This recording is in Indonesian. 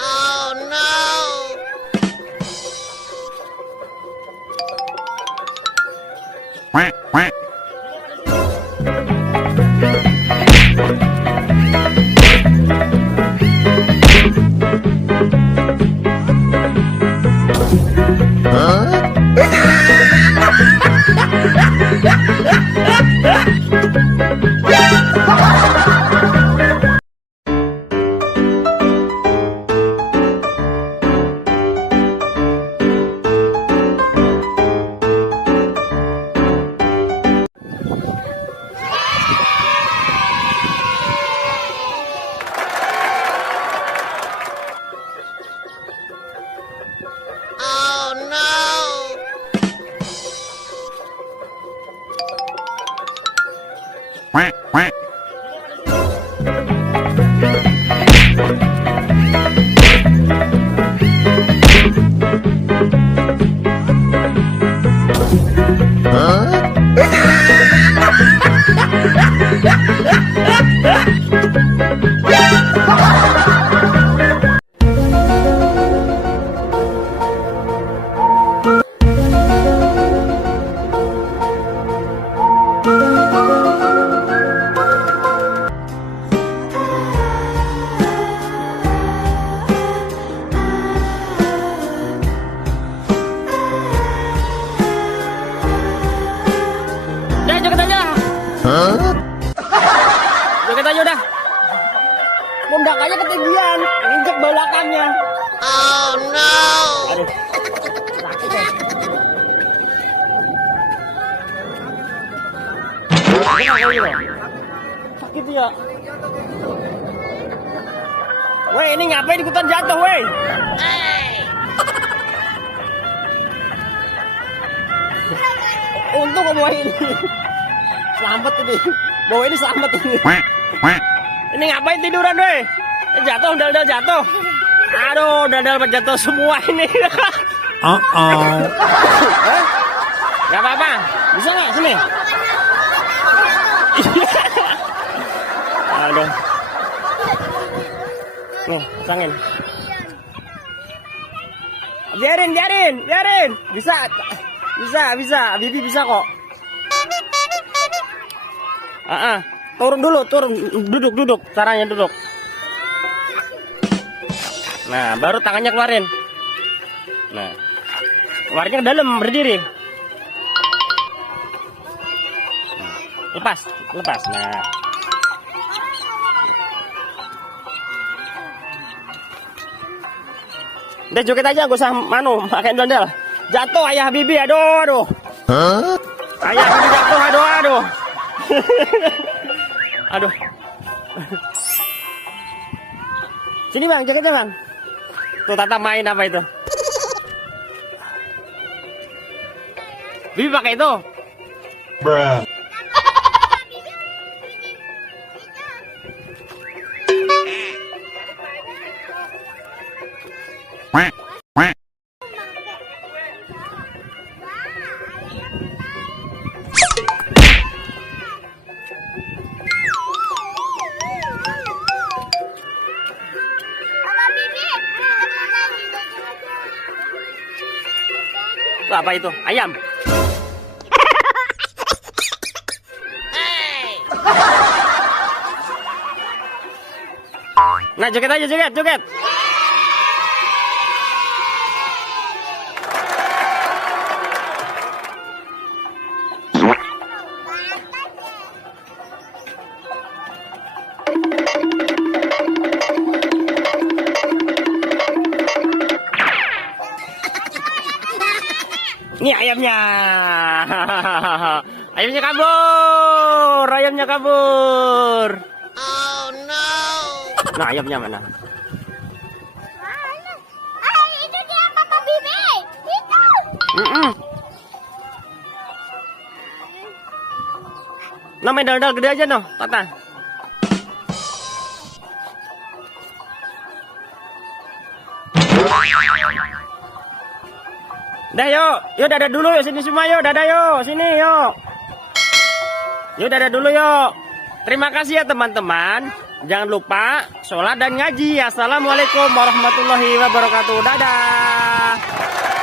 Oh no! Quack, quack. Oh no! Quack, quack. Udah joget aja. Joget aja udah. Pundaknya ketinggian, injek belakangnya. Oh no! Aduh. Sakit ya. Sakit ya. Woi, ini ngapain ikutan jatuh, woi? Hey! Untung kok bawa ini. Selamat ini. Bawa ini selamat ini. Quack, quack. Ini ngapain tiduran, woi? Jatuh, dal-dal jatuh. Aduh, dal-dal jatuh semua ini. Uh-oh. Hah? Gak apa-apa. Bisa nggak sini? Aduh. Nih, pasangin. Biarin. Bisa. Bibi bisa kok. Turun dulu, duduk. Caranya duduk. Nah, baru tangannya keluarin. Nah, keluarnya ke dalam, berdiri. Lepas. Nah. Udah joget aja, gak usah pakai dondel. Jatuh ayah bibi, aduh. Ayah bibi jatuh, aduh. Aduh. Sini bang, jogetnya bang. Tuh Tata main apa itu? Bibi pakai itu. Bruh. Quack, quack. Itu apa itu? Ayam. Hey! Nah, joget aja, joget. Ini ayamnya. Ayamnya kabur. Oh no! Nah, ayamnya mana? Itu dia Papa Bibi. Itu. Nah, main dal-dal gede aja noh, Tata. Dah yuk dadah dulu yuk, sini semua yuk, dadah yuk, sini yuk. Yuk dadah dulu yuk. Terima kasih ya teman-teman. Jangan lupa sholat dan ngaji. Assalamualaikum warahmatullahi wabarakatuh. Dadah.